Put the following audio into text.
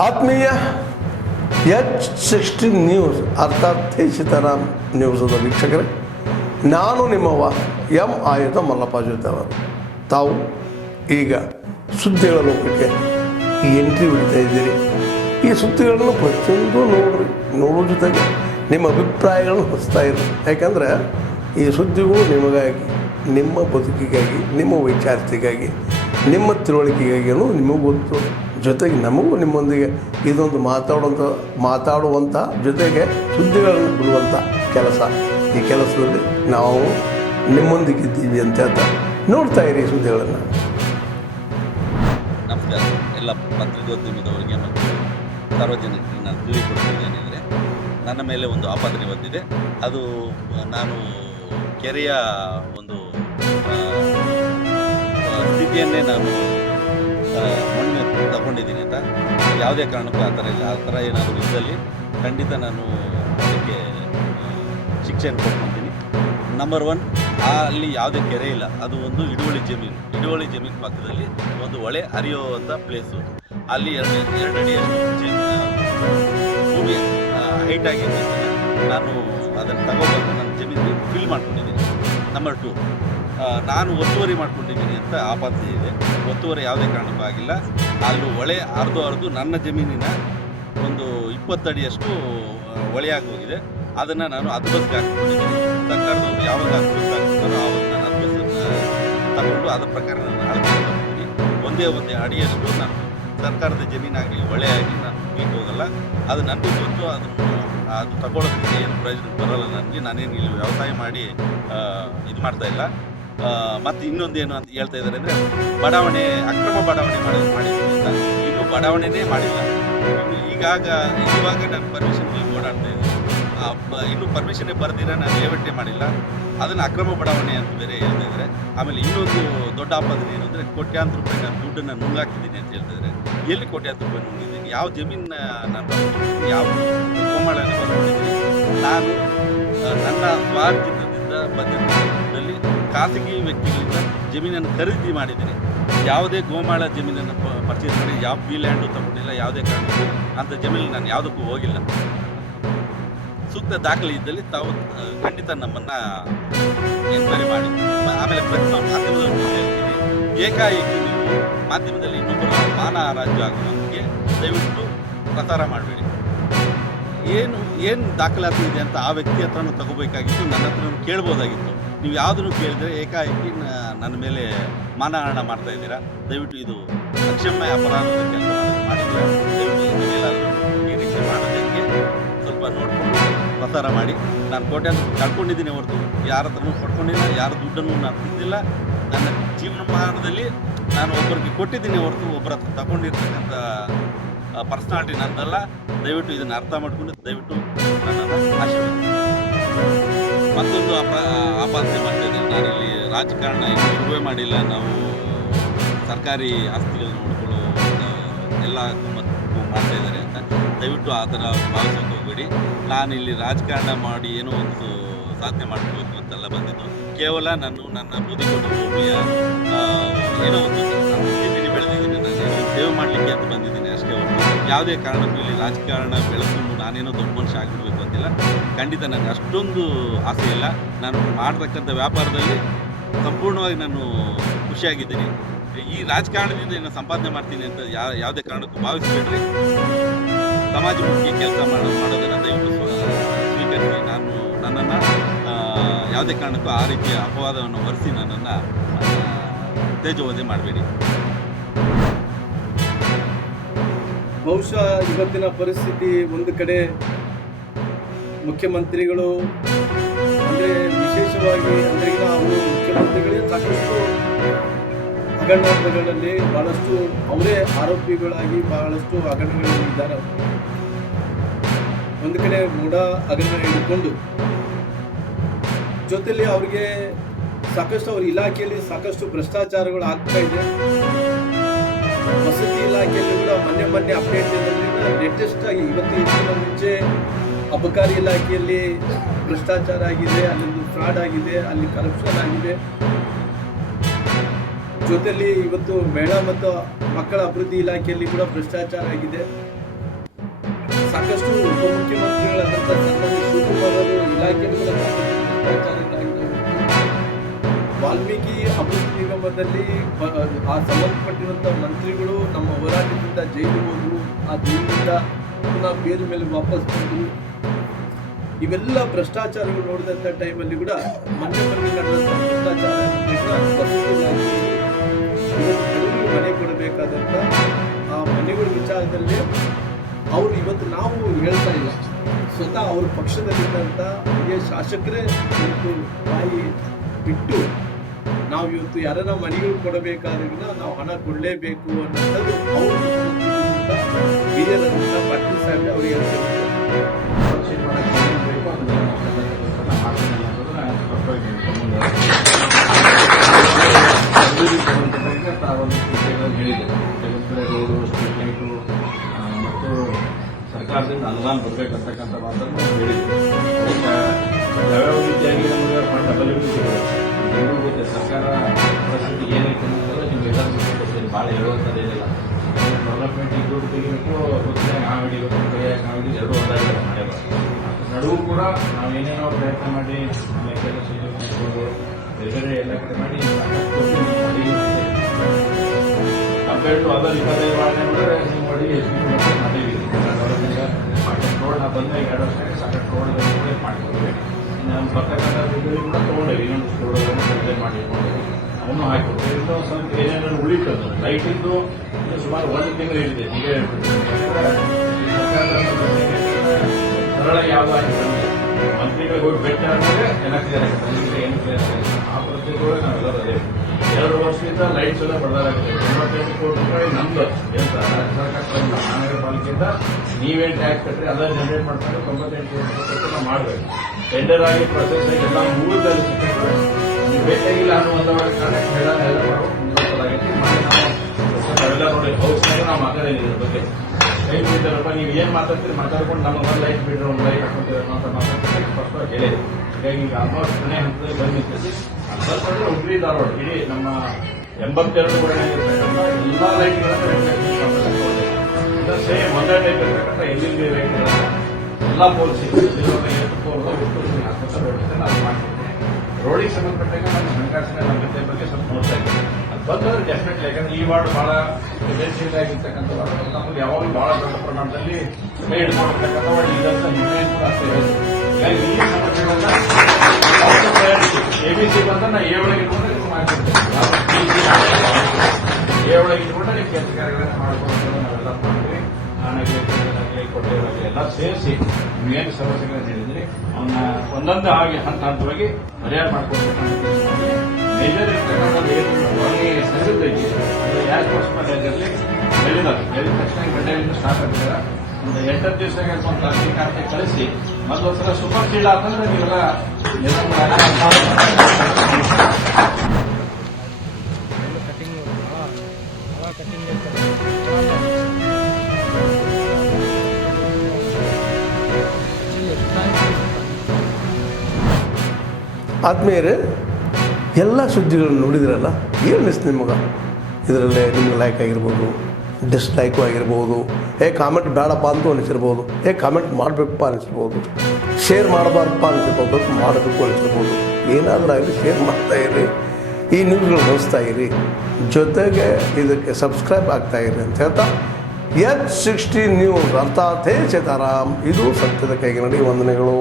ಆತ್ಮೀಯ H16 news ಅರ್ಥಾತ್ ಸೀತಾರಾಮ್ ನ್ಯೂಸದ ವೀಕ್ಷಕರೇ, ನಾನು ನಿಮ್ಮವ ಎಂ ಆಯುಧ ಮಲ್ಲಪ್ಪ ಜೊತೆ ಅವರು. ತಾವು ಈಗ ಸುದ್ದಿಗಳ ಲೋಕಕ್ಕೆ ಎಂಟ್ರಿ ಹೊಡಿತಾ ಇದ್ದೀರಿ. ಈ ಸುದ್ದಿಗಳನ್ನು ಪ್ರತಿಯೊಂದು ನೋಡೋ ಜೊತೆಗೆ ನಿಮ್ಮ ಅಭಿಪ್ರಾಯಗಳನ್ನು ಹೊಸ್ತಾ ಇರಿ. ಯಾಕಂದರೆ ಈ ಸುದ್ದಿಗಳು ನಿಮಗಾಗಿ, ನಿಮ್ಮ ಬದುಕಿಗಾಗಿ, ನಿಮ್ಮ ವೈಚಾರಿಕೆಗಾಗಿ, ನಿಮ್ಮ ತಿಳುವಳಿಕೆಗಾಗಿಯೂ ನಿಮಗೂ ಗೊತ್ತು. ಜೊತೆಗೆ ನಮಗೂ ನಿಮ್ಮೊಂದಿಗೆ ಇದೊಂದು ಮಾತಾಡುವಂಥ ಜೊತೆಗೆ ಸುದ್ದಿಗಳನ್ನು ಬಿಡುವಂಥ ಕೆಲಸ. ಈ ಕೆಲಸದಲ್ಲಿ ನಾವು ನಿಮ್ಮೊಂದಿಗಿದ್ದೀವಿ ಅಂತ ಹೇಳ್ತಾ ನೋಡ್ತಾ ಇರಿ ಸುದ್ದಿಗಳನ್ನು. ನಮಸ್ಕಾರ ಎಲ್ಲ ಪತ್ರಿಕೋದ್ಯಮದವರಿಗೆ ಮತ್ತು ಸಾರ್ವಜನಿಕರಿಗೆ ನಾನು ತಿಳಿದುಕೊಡ್ತಿದ್ದೇನೆಂದರೆ, ನನ್ನ ಮೇಲೆ ಒಂದು ಆಪಾದನೆ ಬಂದಿದೆ. ಅದು ನಾನು ಕೆರೆಯ ಒಂದು ಸ್ಥಿತಿಯನ್ನೇ ನಾನು ಮಣ್ಣು ತಗೊಂಡಿದ್ದೀನಿ ಅಂತ. ಯಾವುದೇ ಕಾರಣಕ್ಕೂ ಆ ಥರ ಇಲ್ಲ. ಆ ಥರ ಏನಾದರೂ ಇದ್ದಲ್ಲಿ ಖಂಡಿತ ನಾನು ಅದಕ್ಕೆ ಶಿಕ್ಷೆಯನ್ನು ಕೊಟ್ಕೊತೀನಿ. ನಂಬರ್ 1, ಅಲ್ಲಿ ಯಾವುದೇ ಕೆರೆ ಇಲ್ಲ. ಅದು ಒಂದು ಹಿಡುವಳಿ ಜಮೀನು ಪಕ್ಕದಲ್ಲಿ ಒಂದು ಹೊಳೆ ಹರಿಯುವಂಥ ಪ್ಲೇಸು. ಅಲ್ಲಿ 2 ಅಡಿಯಷ್ಟು ಭೂಮಿ ಹೈಟ್ ಆಗಿದ್ದು ನಾನು ಅದನ್ನು ತಗೊಬಂದು ನನ್ನ ಜಮೀನಿಗೆ ಫಿಲ್ ಮಾಡ್ಕೊಂಡಿದ್ದೀನಿ. ನಂಬರ್ 2, ನಾನು ಒತ್ತುವರಿ ಮಾಡ್ಕೊಂಡಿದ್ದೀನಿ ಅಂತ ಆಪಾದನೆ ಇದೆ. ಒತ್ತುವರಿ ಯಾವುದೇ ಕಾರಣಕ್ಕೂ ಆಗಿಲ್ಲ. ಅಲ್ಲಿ ಹೊಳೆ ಹರಿದು ನನ್ನ ಜಮೀನಿನ ಒಂದು 20 ಅಡಿಯಷ್ಟು ಹೊಳೆಯಾಗಿ ಹೋಗಿದೆ. ಅದನ್ನು ನಾನು ಹದ್ಬಸ್ಗೆ ಹಾಕ್ಕೊಂಡಿದ್ದೀನಿ. ಸರ್ಕಾರದವರು ಯಾವಾಗ ಹದ್ಬಸ್ಗೆ ಹಾಕ್ತಾರೋ ಆವಾಗ ನಾನು ಹದ್ಬಸ್ಸನ್ನು ತಗೊಂಡು ಅದರ ಪ್ರಕಾರ ನಾನು ಅಳತೆ ತಗೊಳ್ತೀನಿ. ಒಂದೇ ಅಡಿಯಷ್ಟು ನಾನು ಸರ್ಕಾರದ ಜಮೀನಾಗಲಿ ಹೊಳೆಯಾಗಿ ನಾನು ಮುಗಿಗೆ ಹೋಗಲ್ಲ. ಅದು ನನಗೂ ಗೊತ್ತು. ಅದು ತಗೊಳ್ಳೋದಕ್ಕೆ ಏನು ಪ್ರಯೋಜನ ಬರೋಲ್ಲ ನನಗೆ. ನಾನೇನು ಇಲ್ಲಿ ವ್ಯವಸಾಯ ಮಾಡಿ ಇದು ಮಾಡ್ತಾಯಿಲ್ಲ. ಮತ್ತು ಇನ್ನೊಂದೇನು ಅಂತ ಹೇಳ್ತಾ ಇದ್ದಾರೆ ಅಂದರೆ, ಅಕ್ರಮ ಬಡಾವಣೆ ಮಾಡಿದ್ದೀನಿ ಅಂತ. ಇನ್ನೂ ಬಡಾವಣೆನೇ ಮಾಡಿಲ್ಲ. ಇವಾಗ ನಾನು ಪರ್ಮಿಷನ್ಗೆ ಓಡಾಡ್ತಾ ಇದ್ದೀನಿ. ಇನ್ನೂ ಪರ್ಮಿಷನ್ನೇ ಬರ್ದಿರ ನಾನು ಲೇವಟ್ಟೆ ಮಾಡಿಲ್ಲ. ಅದನ್ನು ಅಕ್ರಮ ಬಡಾವಣೆ ಅಂತ ಬೇರೆ ಹೇಳ್ತಾ ಇದ್ದಾರೆ. ಆಮೇಲೆ ಇನ್ನೊಂದು ದೊಡ್ಡ ಆಪಾದನೆ ಏನು ಅಂದರೆ, ಕೋಟ್ಯಾಂತರ ರೂಪಾಯಿ ನಾನು ದುಡ್ಡನ್ನು ನುಂಗಾಕಿದ್ದೀನಿ ಅಂತ ಹೇಳ್ತಾ ಇದ್ದಾರೆ. ಎಲ್ಲಿ ಕೋಟ್ಯಾಂತರ ರೂಪಾಯಿ ನುಂಗಿದ್ದೀನಿ? ಯಾವ ಜಮೀನು ನಾನು ಬರ್ಕೊಂಡಿದ್ದೀನಿ? ಯಾವ ಗೋಮಾಳನ ಬರ್ಕೊಂಡಿದ್ದೀನಿ? ನಾನು ನನ್ನ ಸ್ವಾರ್ಥದಿಂದ ಬಂದಿದ್ದಲ್ಲಿ ಖಾಸಗಿ ವ್ಯಕ್ತಿಗಳಿಂದ ಜಮೀನನ್ನು ಖರೀದಿ ಮಾಡಿದ್ದೀನಿ. ಯಾವುದೇ ಗೋಮಾಳ ಜಮೀನನ್ನು ಪರ್ಚೇಸ್ ಮಾಡಿ ಯಾವ ಬಿ ಲ್ಯಾಂಡು ತಗೊಂಡಿಲ್ಲ. ಯಾವುದೇ ಕಾರಣಕ್ಕೂ ಅಂಥ ಜಮೀನು ನಾನು ಯಾವುದಕ್ಕೂ ಹೋಗಿಲ್ಲ. ಸೂಕ್ತ ದಾಖಲೆ ಇದ್ದಲ್ಲಿ ತಾವು ಖಂಡಿತ ನಮ್ಮನ್ನು ಎನ್ಕ್ವೈರಿ ಮಾಡಿ. ಆಮೇಲೆ ಮಾಧ್ಯಮದವ್ರಿಗೆ ಹೇಳ್ತೀನಿ, ಏಕಾಏಕಿ ನೀವು ಮಾಧ್ಯಮದಲ್ಲಿ ಇನ್ನೊಬ್ಬರ ಮಾನ ಹರಾಜು ಆಗುವಂತೆ ದಯವಿಟ್ಟು ಪ್ರಚಾರ ಮಾಡಬೇಡಿ. ಏನು ದಾಖಲಾತಿ ಇದೆ ಅಂತ ಆ ವ್ಯಕ್ತಿ ಹತ್ರನೂ ತಗೋಬೇಕಾಗಿತ್ತು, ನನ್ನ ಹತ್ರನೂ ಕೇಳ್ಬೋದಾಗಿತ್ತು. ನೀವು ಯಾವುದನ್ನು ಕೇಳಿದರೆ ಏಕಾಏಕಿ ನನ್ನ ಮೇಲೆ ಮಾನಹಾರ ಮಾಡ್ತಾ ಇದ್ದೀರಾ. ದಯವಿಟ್ಟು ಇದು ಅಕ್ಷಮ್ಯ ಅಪರಾಧದ ಕೆಲಸ ಮಾಡಿದ್ದೀರಾ. ದಯವಿಟ್ಟು ಇನ್ನೇನಾದರೂ ಈ ರೀತಿ ಮಾಡೋದಕ್ಕೆ ಸ್ವಲ್ಪ ನೋಡಿಕೊಂಡು ಪ್ರಚಾರ ಮಾಡಿ. ನಾನು ಕೋಟ್ಯಾಂತರ ಕಳ್ಕೊಂಡಿದ್ದೀನಿ ಹೊರತು ಯಾರ ಹತ್ರನೂ ಪಡ್ಕೊಂಡಿಲ್ಲ. ಯಾರ ದುಡ್ಡನ್ನು ನಾನು ತಿಂದಿಲ್ಲ. ನನ್ನ ಜೀವನಮಾನದಲ್ಲಿ ನಾನು ಒಬ್ಬರಿಗೆ ಕೊಟ್ಟಿದ್ದೀನಿ ಹೊರತು ಒಬ್ಬರ ಹತ್ರ ತಗೊಂಡಿರ್ತಕ್ಕಂಥ ಪರ್ಸ್ನಾಲಿಟಿ ನನ್ನದಲ್ಲ. ದಯವಿಟ್ಟು ಇದನ್ನು ಅರ್ಥ ಮಾಡಿಕೊಂಡು ದಯವಿಟ್ಟು ನನ್ನನ್ನು ಆಶೀರ್ವದಿಸಿ. ಮತ್ತೊಂದು ಆಪಾದನೆ ಮಾಡ್ತಾಯಿದ್ದೀನಿ, ನಾನಿಲ್ಲಿ ರಾಜಕಾರಣ ಇನ್ನೂ ಶುರುವೇ ಮಾಡಿಲ್ಲ. ನಾವು ಸರ್ಕಾರಿ ಆಸ್ತಿಗಳನ್ನ ನೋಡ್ಕೊಳ್ಳೋ ಎಲ್ಲ ಮಾಡ್ತಾಯಿದ್ದಾರೆ ಅಂತ ದಯವಿಟ್ಟು ಆ ಥರ ಭಾವಿಸೋಕೆ ಹೋಗಬೇಡಿ. ನಾನಿಲ್ಲಿ ರಾಜಕಾರಣ ಮಾಡಿ ಏನೋ ಒಂದು ಸಾಧನೆ ಮಾಡಬೇಕು ಅಂತೆಲ್ಲ ಬಂದಿದ್ದು. ಕೇವಲ ನನ್ನ ಬೂದಿಕೋಟೆ ಹೋಬಳಿಯ ಏನೋ ಒಂದು ನಾನು ಹುಟ್ಟಿದ್ದೀನಿ, ಬೆಳೆದಿದ್ದೀನಿ, ನಾನು ಏನೋ ಸೇವೆ ಮಾಡಲಿಕ್ಕೆ ಅಂತ ಬಂದಿದ್ದೀನಿ ಅಷ್ಟೇ ಹೊರತು ಯಾವುದೇ ಕಾರಣಕ್ಕೂ ಇಲ್ಲಿ ರಾಜಕಾರಣ ಬೆಳೆಸ್ಕೊಂಡು ನಾನೇನೋ ದೊಡ್ಡ ಮನುಷ್ಯ ಆಗಿಬಿಡ್ಬೇಕು ಅಂತಿಲ್ಲ. ಖಂಡಿತ ನನಗೆ ಅಷ್ಟೊಂದು ಆಸೆ ಇಲ್ಲ. ನಾನು ಮಾಡ್ತಕ್ಕಂಥ ವ್ಯಾಪಾರದಲ್ಲಿ ಸಂಪೂರ್ಣವಾಗಿ ನಾನು ಖುಷಿಯಾಗಿದ್ದೀನಿ. ಈ ರಾಜಕಾರಣದಿಂದ ಏನು ಸಂಪಾದನೆ ಮಾಡ್ತೀನಿ ಅಂತ ಯಾವುದೇ ಕಾರಣಕ್ಕೂ ಭಾವಿಸಬೇಡ್ರಿ. ಸಮಾಜಮುಖಿ ಕೆಲಸ ಮಾಡೋದನ್ನು ದಯವಿಟ್ಟು ಸ್ವೀಕರಿಸಿ. ನನ್ನನ್ನು ಯಾವುದೇ ಕಾರಣಕ್ಕೂ ಆ ರೀತಿಯ ಅಪವಾದವನ್ನು ಹೊರಿಸಿ ನನ್ನನ್ನು ತೇಜೋವಧೆ ಮಾಡಬೇಡಿ. ಬಹುಶಃ ಇವತ್ತಿನ ಪರಿಸ್ಥಿತಿ ಒಂದು ಕಡೆ ಮುಖ್ಯಮಂತ್ರಿಗಳು ಅಂದರೆ ವಿಶೇಷವಾಗಿ ಅಂದರೆ ಈಗ ಅವರು ಮುಖ್ಯಮಂತ್ರಿಗಳೇ ಸಾಕಷ್ಟು ಹಗರಣಗಳಲ್ಲಿ ಭಾಳಷ್ಟು ಅವರೇ ಆರೋಪಿಗಳಾಗಿ ಬಹಳಷ್ಟು ಹಗರಣಗಳಲ್ಲಿ ಇದ್ದಾರೆ. ಒಂದು ಕಡೆ ಮೂಢ ಹಗರಣ ಹಿಡ್ಕೊಂಡು ಜೊತೆಲಿ ಅವರಿಗೆ ಸಾಕಷ್ಟು ಅವ್ರ ಇಲಾಖೆಯಲ್ಲಿ ಸಾಕಷ್ಟು ಭ್ರಷ್ಟಾಚಾರಗಳು ಆಗ್ತಾ ಇದೆ. ವಸತಿ ಇಲಾಖೆಯಲ್ಲಿ ಕೂಡ ಮೊನ್ನೆ ಅಪ್ಡೇಟ್ ಇರೋದ್ರಿಂದ ಲೇಟೆಸ್ಟ್ ಆಗಿ ಇವತ್ತಿನ ಮುಂಚೆ ಅಬಕಾರಿ ಇಲಾಖೆಯಲ್ಲಿ ಭ್ರಷ್ಟಾಚಾರ ಆಗಿದೆ, ಅಲ್ಲೊಂದು ಫ್ರಾಡ್ ಆಗಿದೆ, ಅಲ್ಲಿ ಕರಪ್ಷನ್ ಆಗಿದೆ. ಜೊತೆಯಲ್ಲಿ ಇವತ್ತು ಮಹಿಳಾ ಮತ್ತು ಮಕ್ಕಳ ಅಭಿವೃದ್ಧಿ ಇಲಾಖೆಯಲ್ಲಿ ಕೂಡ ಭ್ರಷ್ಟಾಚಾರ ಆಗಿದೆ. ಸಾಕಷ್ಟು ಉಪಮುಖ್ಯಮಂತ್ರಿಗಳಾದಂಥ ಸನ್ಮಾನ್ಯ ಶಿವಕುಮಾರ್ ಅವರು ಇಲಾಖೆಯಲ್ಲಿ ಕೂಡ ಸಾಕಷ್ಟು ಭ್ರಷ್ಟಾಚಾರಗಳಾಗಿದ್ದಾವೆ. ವಾಲ್ಮೀಕಿ ಅಮೃತ ನಿಗಮದಲ್ಲಿ ಆ ಸಂಬಂಧಪಟ್ಟಿರುವಂಥ ಮಂತ್ರಿಗಳು ನಮ್ಮ ಹೋರಾಟದಿಂದ ಜೈಲಿಗೆ ಹೋದ್ರು, ಆ ಜೈಲಿನಿಂದ ಪುನಃ ಬೇರೆ ಮೇಲೆ ವಾಪಸ್ ಬಂದರು. ಇವೆಲ್ಲ ಭ್ರಷ್ಟಾಚಾರಗಳು ನೋಡಿದಂಥ ಟೈಮಲ್ಲಿ ಕೂಡ ಮೊನ್ನೆ ನಡೆದಂಥ ಭ್ರಷ್ಟಾಚಾರ ವಸತಿ ಇಲಾಖೆಯಲ್ಲಿ ಇವತ್ತು ಮನೆ ಕೊಡಬೇಕಾದಂಥ ಆ ಮನೆಗಳ ವಿಚಾರದಲ್ಲಿ ಅವರು ಇವತ್ತು ನಾವು ಹೇಳ್ತಾ ಇಲ್ಲ, ಸ್ವತಃ ಅವ್ರ ಪಕ್ಷದಲ್ಲಿದ್ದಂಥ ಹಿರಿಯ ಶಾಸಕರೇ ಇವತ್ತು ಬಾಯಿ ಬಿಟ್ಟು ನಾವು ಇವತ್ತು ಯಾರನ್ನ ಮನೆಗಳು ಕೊಡಬೇಕಾದ್ರೂ ನಾವು ಹಣ ಕೊಡಲೇಬೇಕು ಅನ್ನೋದು ಅವರು ಹಿರಿಯರಂತ ಪಾಟೀಲ್ ಸಾಹೇಬ್ ಅವರಿಗೆ ಹೇಳ್ತಾರೆ. ರೋಡು, ಸ್ಟ್ರೀಟ್ ಲೈಟು ಮತ್ತು ಸರ್ಕಾರದಿಂದ ಅನುದಾನ ಬರಬೇಕಂತಕ್ಕಂಥ ಮಾತನ್ನು ಹೇಳಿದ್ರು. ಯಾವ್ಯಾವ ರೀತಿಯಾಗಿ ನಮಗೆ ಫಂಡ್ ಅವೈಲೇಬಲ್ ಸಿಗೋದು ನಿಮಗೂ ಗೊತ್ತೆ. ಸರ್ಕಾರ ಪರಿಸ್ಥಿತಿ ಏನೈತೆ ಅನ್ನೋದು ನಿಮ್ಗೆ ಎಲ್ಲರಿಗೂ ಗೊತ್ತಿದೆ. ಭಾಳ ಹೇಳುವಂಥದ್ದೇನಿಲ್ಲ. ಡೆವಲಪ್ಮೆಂಟ್ ಈ ದುಡ್ಡು ತೆಗಿಬೇಕು, ಗೊತ್ತಿದೆ ನಾವು ಹಿಡಿಬೇಕು, ಕೈಯಾಗಿ ನಾವು ಹಿಡಿದು ಎರಡೂ ಒಂದಾಗಿ ಮಾಡೇಬಾರ್ದು. ನಡುವು ಕೂಡ ನಾವೇನೇನೋ ಪ್ರಯತ್ನ ಮಾಡಿ ಬೇರೆ ಎಲ್ಲ ಕಡೆ ಮಾಡಿ ಕಂಪೇರ್ ಟು ಅದರ್ 25 ವಾರ್ಡ್ನ ನೋಡಿದ್ರೆ ನಿಮ್ಮ ಒಳಗೆ ಎಷ್ಟು ಮಾಡಿದ್ದೀವಿ. ಸಾಕಷ್ಟು ರೋಡ್ ನಾವು ಬಂದ 2 ವರ್ಷ ಸಾಕಷ್ಟು ರೋಡ್ ಮಾಡ್ಕೊಡ್ತೀವಿ. ನಮ್ಮ ಬರ್ತಕ್ಕಂಥ ದುಡ್ಡು ಕೂಡ ತೊಗೊಂಡೇವಿ. ಇನ್ನೊಂದು ರೋಡ್ಗಳನ್ನು ಕಂಪ್ಲೇಂಟ್ ಮಾಡಿಕೊಂಡೇವಿ, ಅವನು ಹಾಕಿಕೊಡ್ತೀವಿ. ಇನ್ನೂ ಸ್ವಲ್ಪ ಏನೇನು ಉಳಿತದ್ದು ಲೈಟಿಂದು ಸುಮಾರು 1 ತಿಂಗಳು ಹಿಡಿದೆ. ಈಗ ಸರಳ ಯಾವುದೋ ಆಗಿದೆ ಮಂತ್ರಿಗಳಿಗೆ ಹೋಗಿ ಭೇಟಿ ಆದಮೇಲೆ ಎಲ್ಲ ಕ್ಲಿಯರ್ ಆಗುತ್ತೆ. ಏನು ಕ್ಲಿಯರ್ ಆಗಿದೆ ಆ ಪರಿಸ್ಥಿತಿಗಳು ನಾವೆಲ್ಲರೂ ಅದೇ 2 ವರ್ಷದಿಂದ ಲೈಟ್ಸ್ ಎಲ್ಲ ಬದಲಾಗಿದೆ. 95 ಕೋಟಿ ರೂಪಾಯಿ ನಮ್ದು ಅಂತ ರಾಜ್ಯ ಸರ್ಕಾರ ಮಹಾನಗರ ಪಾಲಿಕೆಯಿಂದ ನೀವೇನು ಟ್ಯಾಕ್ಸ್ ಕಟ್ಟರೆ ಅದನ್ನ ಜನರೇಟ್ ಮಾಡ್ಕೊಂಡು 98 ಕೋಟಿ ರೂಪಾಯಿ ನಾವು ಮಾಡಬೇಕು. ಟೆಂಡರ್ ಆಗಿ ಪ್ರೊಸೆಸ್ ಆಗಿ ಎಲ್ಲ ಮುಗಿದಲ್ಲಿ ಸಿಕ್ಕಿದ್ರೆ ನೀವು ಬೇಕಾಗಿಲ್ಲ ಅನ್ನುವಂಥ ಕಾರಣ ಎಲ್ಲ ಮಾಡೋ ಮುಂದಾಗೈತಿ. ನಾವೆಲ್ಲ ನೋಡಿ ಹೌಸ್ನಾಗ ನಾವು ಮಾತಾಡಿದ್ದೀವಿ ಇದ್ರ ಬಗ್ಗೆ. ಲೈಟ್ ಬಿದ್ದಾರಪ್ಪ ನೀವು ಏನು ಮಾತಾಡ್ತೀರಿ ಮಾತಾಡ್ಕೊಂಡು ನಮ್ಮ ಒಂದು ಲೈಟ್ ಬಿಡ್ರೆ ಒಂದು ಲೈಟ್ ಹಾಕೊತೀವಿ ಅಂತ ಮಾತಾಡ್ತೀವಿ ಸ್ಪಷ್ಟವಾಗಿ ಹೇಳಿದೆ. ಹೀಗಾಗಿ ಈಗ ಆಲ್ಮೋಸ್ಟ್ ಮನೆ ಹಂತದಲ್ಲಿ ಬಂದು ನಿಂತಿದ್ದು ಸ್ವಲ್ಪ ಹುಬ್ಳಿ ಧಾರವಾಡ ಇಡೀ ನಮ್ಮ 82 ಓಡಾಡಿರ್ತಕ್ಕಂಥ ಎಲ್ಲ ಲೈಟ್ಗಳನ್ನು ಸೇಮ್ ಒಂದೇ ಟೈಪ್ ಇರ್ತಕ್ಕಂಥ LED ಲೈಟ್ಗಳನ್ನು ಎಲ್ಲ ಪೋಲ್ಸ್ ನಾವು ಮಾಡ್ತಿದ್ದೇವೆ. ರೋಡಿಗೆ ಸಂಬಂಧಪಟ್ಟಾಗ ನಮ್ಮ ಹಣಕಾಸಿನ ಲಭ್ಯತೆ ಬಗ್ಗೆ ಸ್ವಲ್ಪ ನೋಡ್ತಾ ಇದ್ದೀವಿ. ಅದು ಬಂದರೆ ಡೆಫಿನೆಟ್ಲಿ, ಯಾಕಂದ್ರೆ ಈ ವಾರ್ಡ್ ಬಹಳ ಎಜೆನ್ಸಿಯಲ್ಲಿ ಆಗಿರ್ತಕ್ಕಂಥ ವಾರ್ಡ್ ನಮಗೆ ಯಾವಾಗಲೂ ಬಹಳ ದೊಡ್ಡ ಪ್ರಮಾಣದಲ್ಲಿ ಕೈ ಹಿಡ್ಕೊಂಡಿರ್ತಕ್ಕಂಥ ವಾರ್ಡ್ ಇದಂತ ಹಿನ್ನೆಲೆ ಕೂಡ ಅಷ್ಟೇ ಹೇಳಿದೆ. ಹೀಗಾಗಿ ಈ ಸಮಸ್ಯೆಗಳನ್ನ ABC ಬಂದ್ರೆ ನಾ A ಒಳಗೆ ಇಟ್ಕೊಂಡ್ರೆ ನೀವು ಮಾಡ್ತಿರ್ತೇವೆ. A ಒಳಗೆ ಇಟ್ಕೊಂಡ್ರೆ ನೀವು ಕೆಲಸ ಕಾರ್ಯಗಳನ್ನು ಮಾಡ್ಕೊಂಡು ನಾವೆಲ್ಲ ಮಾಡ್ತೀವಿ. ಹಣಕ್ಕೆ ಕೊಟ್ಟಿರೋಕ್ಕೆ ಎಲ್ಲ ಸೇರಿಸಿ ನೀವೇನು ಸಮಸ್ಯೆಗಳನ್ನು ಹೇಳಿದ್ರಿ ಅವನ್ನ ಒಂದೊಂದು ಆಗಿ ಹಂತವಾಗಿ ಪರಿಹಾರ ಮಾಡ್ಕೊಡ್ಬೇಕಂತ ಮೇಜರ್ ಇರ್ತಕ್ಕಂಥ ಸರಿದೈತಿ ಅದು ಯಾಕೆ ವರ್ಷದಲ್ಲಿ ಹೇಳಿದ ತಕ್ಷಣ ಗಂಟೆಯಿಂದ ಸ್ಟಾರ್ಟ್ ಆಗ್ತಾರೆ. ಒಂದು 8 ದಿವಸಕ್ಕೆ ಒಂದು ತಾಂತ್ರಿಕ ಖಾತೆ ಕಳಿಸಿ ಮತ್ತೊಂದ್ಸಲ ಸೂಪರ್ ಸೀಡ್ ಆತಂದ್ರೆ ನೀವೆಲ್ಲ ಆದ್ಮೇಲೆ ಎಲ್ಲ ಸುದ್ದಿಗಳನ್ನು ನೋಡಿದ್ರಲ್ಲ, ಏನು ಅನಿಸ್ತು ನಿಮಗೆ? ಇದರಲ್ಲೇ ನಿಮ್ಗೆ ಲೈಕ್ ಆಗಿರ್ಬೋದು, ಡಿಸ್ಲೈಕು ಆಗಿರ್ಬೋದು, ಕಾಮೆಂಟ್ ಬೇಡಪ್ಪ ಅಂತೂ ಅನಿಸಿರ್ಬೋದು, ಕಾಮೆಂಟ್ ಮಾಡಬೇಕಪ್ಪ ಅನಿಸಿರ್ಬೋದು, ಶೇರ್ ಮಾಡಬಾರ್ದಪ್ಪ ಅನಿಸಿರ್ಬೋದು, ಮಾಡಬೇಕು ಅನಿಸಿರ್ಬೋದು. ಏನಾದರೂ ಆಗಲಿ ಶೇರ್ ಮಾಡ್ತಾಯಿರಿ, ಈ ನ್ಯೂಸ್ಗಳು ನೋಡ್ತಾ ಇರಿ, ಜೊತೆಗೆ ಇದಕ್ಕೆ ಸಬ್ಸ್ಕ್ರೈಬ್ ಆಗ್ತಾಯಿರಿ ಅಂತ ಹೇಳ್ತಾ H60 ನ್ಯೂಸ್ ಅರ್ಥಾತ್ ಹೇ ಸೀತಾರಾಮ್, ಇದು ಸತ್ಯದ ಕೈಗೆ ನಡಿ. ವಂದನೆಗಳು.